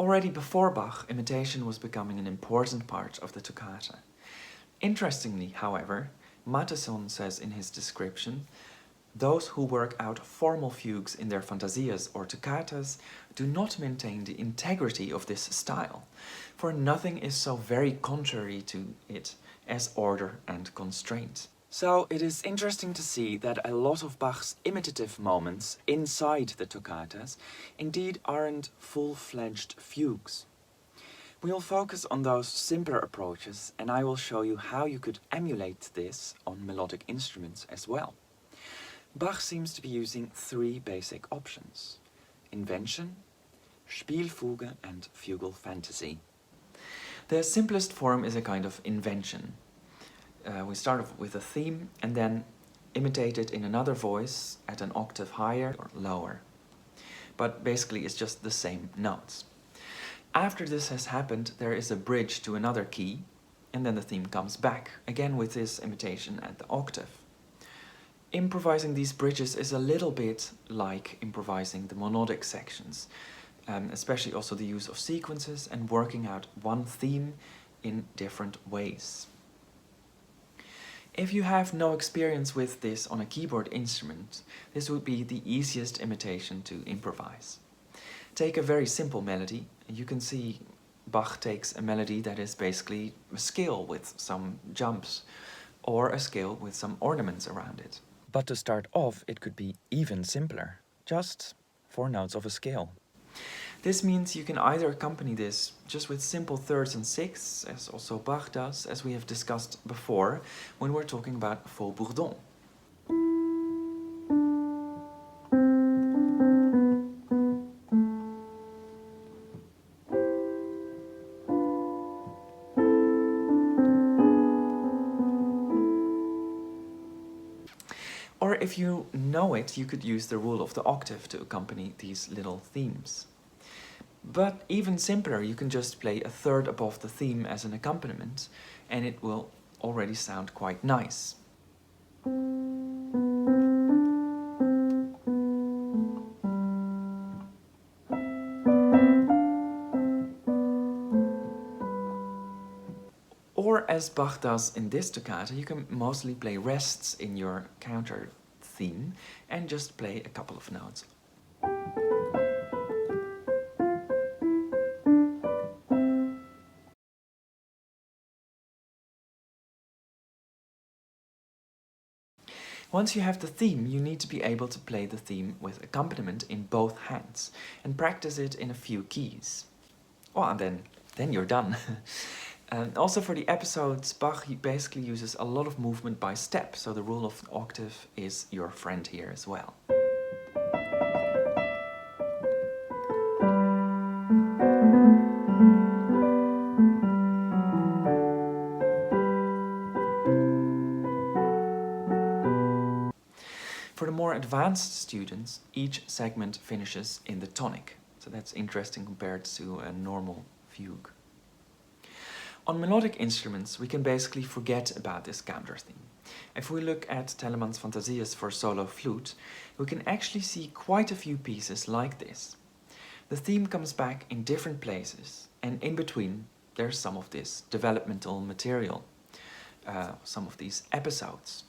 Already before Bach, imitation was becoming an important part of the toccata. Interestingly, however, Mattheson says in his description, those who work out formal fugues in their fantasias or toccatas do not maintain the integrity of this style, for nothing is so very contrary to it as order and constraint. So it is interesting to see that a lot of Bach's imitative moments inside the toccatas indeed aren't full-fledged fugues. We will focus on those simpler approaches, and I will show you how you could emulate this on melodic instruments as well. Bach seems to be using three basic options: invention, spielfuge and fugal fantasy. The simplest form is a kind of invention. We start off with a theme and then imitate it in another voice at an octave higher or lower. But basically it's just the same notes. After this has happened, there is a bridge to another key, and then the theme comes back, again with this imitation at the octave. Improvising these bridges is a little bit like improvising the monodic sections, especially also the use of sequences and working out one theme in different ways. If you have no experience with this on a keyboard instrument, this would be the easiest imitation to improvise. Take a very simple melody. You can see Bach takes a melody that is basically a scale with some jumps, or a scale with some ornaments around it. But to start off, it could be even simpler, just 4 notes of a scale. This means you can either accompany this just with simple thirds and sixths, as also Bach does, as we have discussed before when we're talking about faux bourdon. Or if you know it, you could use the rule of the octave to accompany these little themes. But even simpler, you can just play a third above the theme as an accompaniment, and it will already sound quite nice. Or as Bach does in this toccata, you can mostly play rests in your counter theme and just play a couple of notes. Once you have the theme, you need to be able to play the theme with accompaniment in both hands and practice it in a few keys. Well, and then you're done. And also for the episodes, Bach basically uses a lot of movement by step, so the rule of the octave is your friend here as well. For the more advanced students, each segment finishes in the tonic, so that's interesting compared to a normal fugue. On melodic instruments, we can basically forget about this counter theme. If we look at Telemann's Fantasias for solo flute, we can actually see quite a few pieces like this. The theme comes back in different places, and in between there's some of this developmental material, some of these episodes.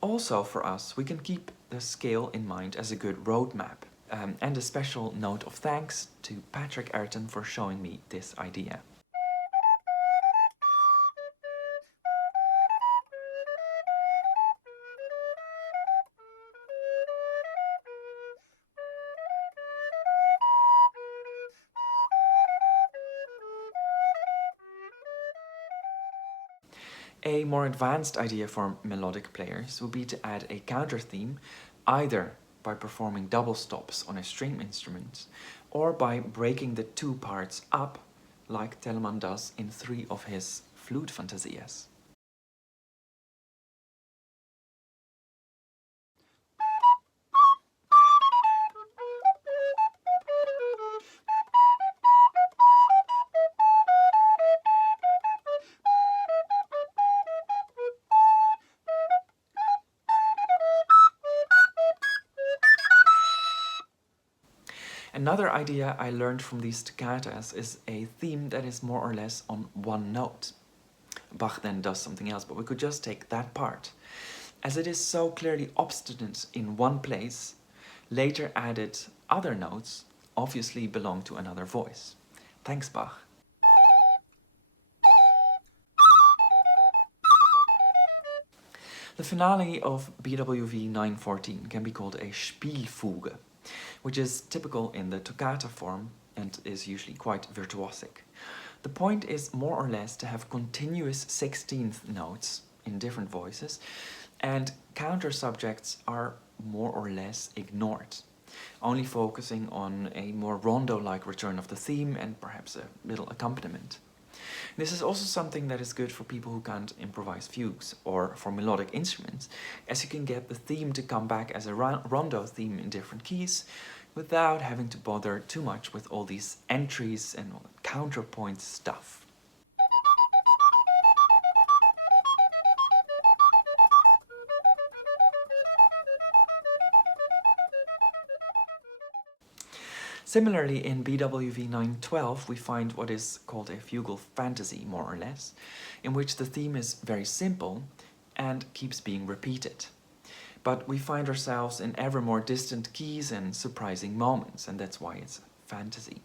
Also for us, we can keep the scale in mind as a good roadmap, and a special note of thanks to Patrick Ayrton for showing me this idea. A more advanced idea for melodic players would be to add a counter theme, either by performing double stops on a string instrument, or by breaking the two parts up, like Telemann does in 3 of his flute fantasias. Another idea I learned from these toccatas is a theme that is more or less on one note. Bach then does something else, but we could just take that part. As it is so clearly obstinate in one place, later added other notes obviously belong to another voice. Thanks, Bach. The finale of BWV 914 can be called a spielfuge, which is typical in the toccata form and is usually quite virtuosic. The point is more or less to have continuous 16th notes in different voices, and counter subjects are more or less ignored, only focusing on a more rondo-like return of the theme and perhaps a little accompaniment. This is also something that is good for people who can't improvise fugues or for melodic instruments, as you can get the theme to come back as a rondo theme in different keys without having to bother too much with all these entries and all the counterpoint stuff. Similarly, in BWV 912 we find what is called a fugal fantasy, more or less, in which the theme is very simple and keeps being repeated. But we find ourselves in ever more distant keys and surprising moments, and that's why it's fantasy.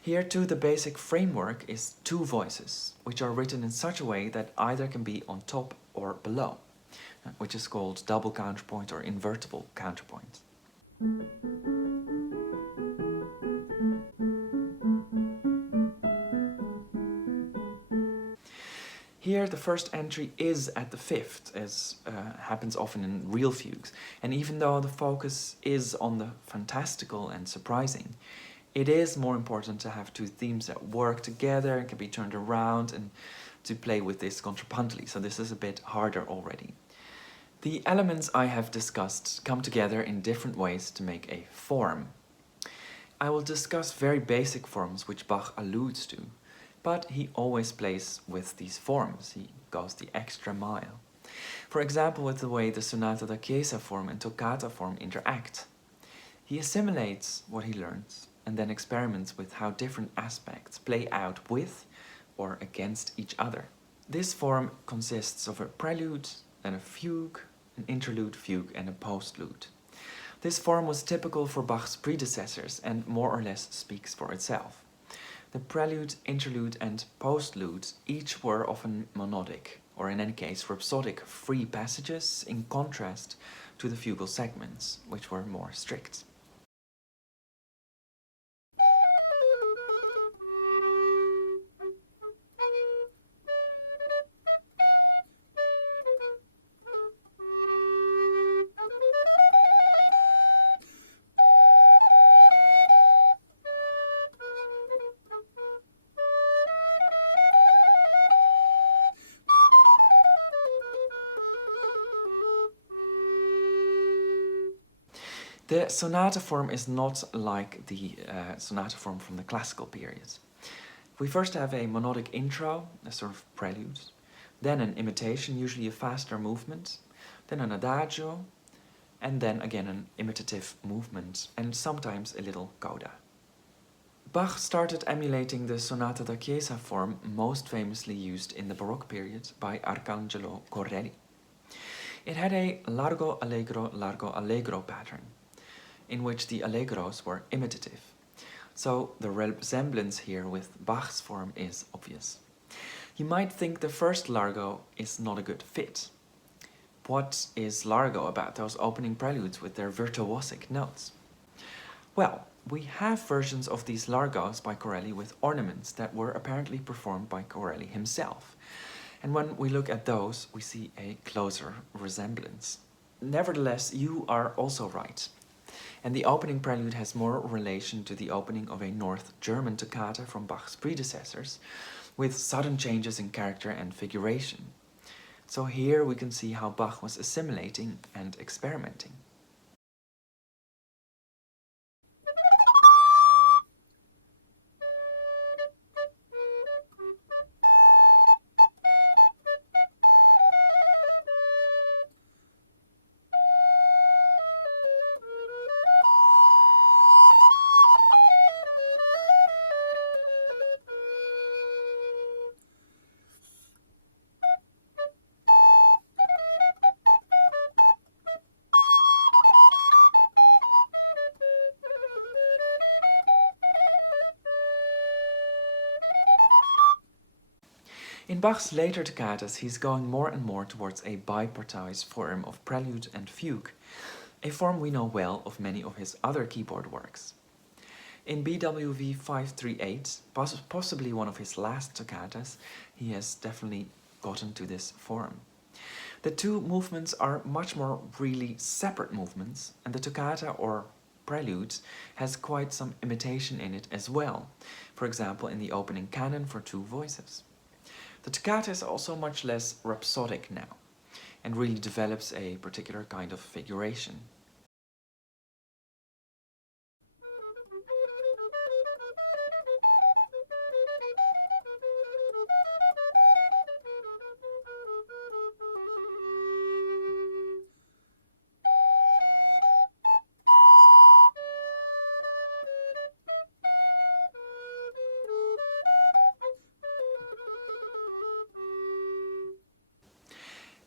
Here too the basic framework is two voices, which are written in such a way that either can be on top or below, which is called double counterpoint or invertible counterpoint. Here the first entry is at the fifth, as happens often in real fugues, and even though the focus is on the fantastical and surprising, it is more important to have two themes that work together and can be turned around and to play with this contrapuntally, so this is a bit harder already. The elements I have discussed come together in different ways to make a form. I will discuss very basic forms which Bach alludes to, but he always plays with these forms. He goes the extra mile. For example, with the way the sonata da chiesa form and toccata form interact. He assimilates what he learns and then experiments with how different aspects play out with or against each other. This form consists of a prelude, then a fugue, an interlude, fugue, and a postlude. This form was typical for Bach's predecessors and more or less speaks for itself. The prelude, interlude, and postlude each were often monodic, or in any case rhapsodic free passages, in contrast to the fugal segments, which were more strict. The sonata form is not like the sonata form from the classical period. We first have a monodic intro, a sort of prelude, then an imitation, usually a faster movement, then an adagio, and then again an imitative movement, and sometimes a little coda. Bach started emulating the sonata da chiesa form most famously used in the Baroque period by Arcangelo Corelli. It had a largo allegro pattern, in which the allegros were imitative. So the resemblance here with Bach's form is obvious. You might think the first largo is not a good fit. What is largo about those opening preludes with their virtuosic notes? Well, we have versions of these largos by Corelli with ornaments that were apparently performed by Corelli himself. And when we look at those, we see a closer resemblance. Nevertheless, you are also right. And the opening prelude has more relation to the opening of a North German toccata from Bach's predecessors, with sudden changes in character and figuration. So here we can see how Bach was assimilating and experimenting. In Bach's later toccatas, he's going more and more towards a bi-partite form of prelude and fugue, a form we know well of many of his other keyboard works. In BWV 538, possibly one of his last toccatas, he has definitely gotten to this form. The two movements are much more really separate movements, and the toccata or prelude has quite some imitation in it as well, for example in the opening canon for two voices. The toccata is also much less rhapsodic now, and really develops a particular kind of figuration.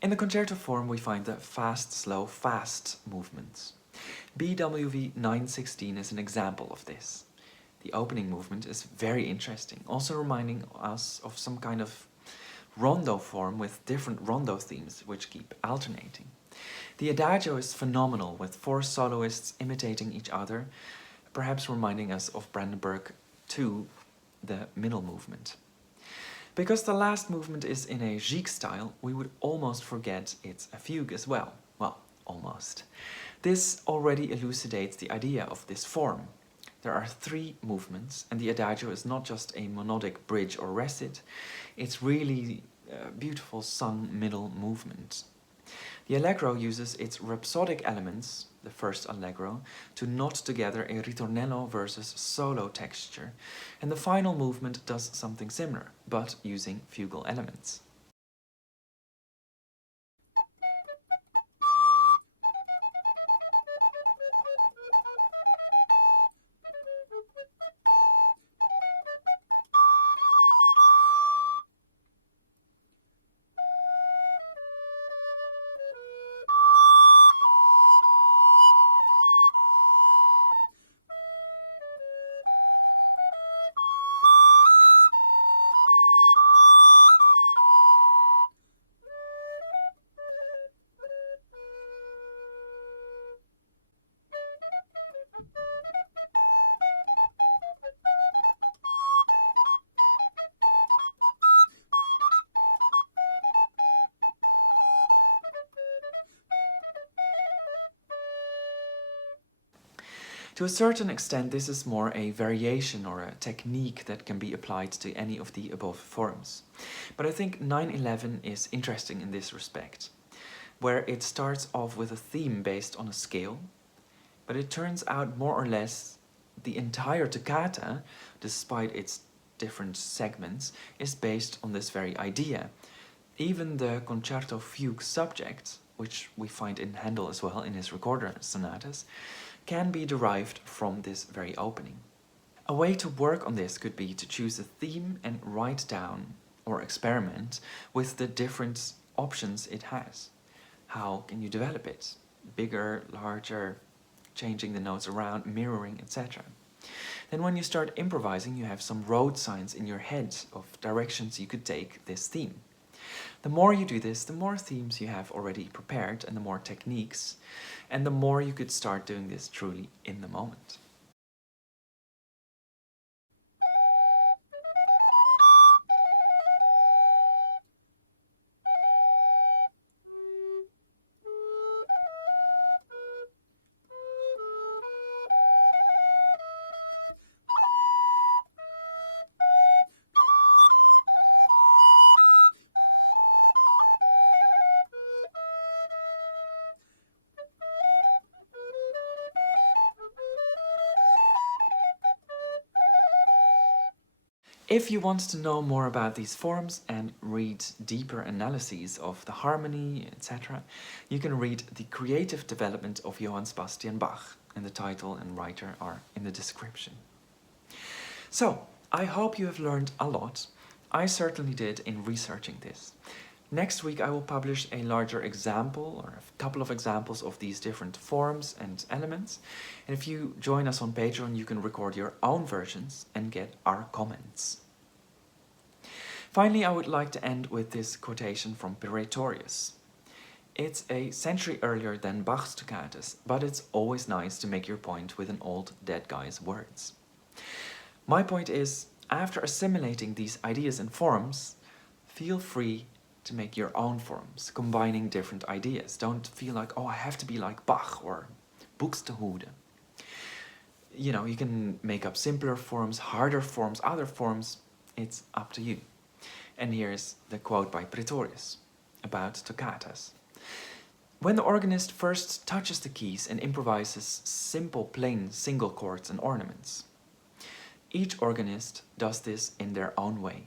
In the concerto form we find the fast, slow, fast movements. BWV 916 is an example of this. The opening movement is very interesting, also reminding us of some kind of rondo form with different rondo themes which keep alternating. The adagio is phenomenal, with four soloists imitating each other, perhaps reminding us of Brandenburg II, the middle movement. Because the last movement is in a gigue style, we would almost forget it's a fugue as well. Well, almost. This already elucidates the idea of this form. There are three movements, and the adagio is not just a monodic bridge or recit, it's really a beautiful sung middle movement. The allegro uses its rhapsodic elements, the first allegro, to knot together a ritornello versus solo texture, and the final movement does something similar, but using fugal elements. To a certain extent, this is more a variation or a technique that can be applied to any of the above forms. But I think 911 is interesting in this respect, where it starts off with a theme based on a scale, but it turns out more or less the entire toccata, despite its different segments, is based on this very idea. Even the concerto fugue subject, which we find in Handel as well in his recorder sonatas, can be derived from this very opening. A way to work on this could be to choose a theme and write down or experiment with the different options it has. How can you develop it? Bigger, larger, changing the notes around, mirroring, etc. Then when you start improvising, you have some road signs in your head of directions you could take this theme. The more you do this, the more themes you have already prepared and the more techniques, and the more you could start doing this truly in the moment. If you want to know more about these forms and read deeper analyses of the harmony, etc., you can read The Creative Development of Johann Sebastian Bach, and the title and writer are in the description. So, I hope you have learned a lot. I certainly did in researching this. Next week I will publish a larger example, or a couple of examples of these different forms and elements. And if you join us on Patreon, you can record your own versions and get our comments. Finally, I would like to end with this quotation from Pretorius. It's a century earlier than Bach's Toccatas, but it's always nice to make your point with an old dead guy's words. My point is, after assimilating these ideas and forms, feel free to make your own forms, combining different ideas. Don't feel like, oh, I have to be like Bach or Buxtehude. You know, you can make up simpler forms, harder forms, other forms. It's up to you. And here's the quote by Pretorius about toccatas. When the organist first touches the keys and improvises simple, plain single chords and ornaments, each organist does this in their own way,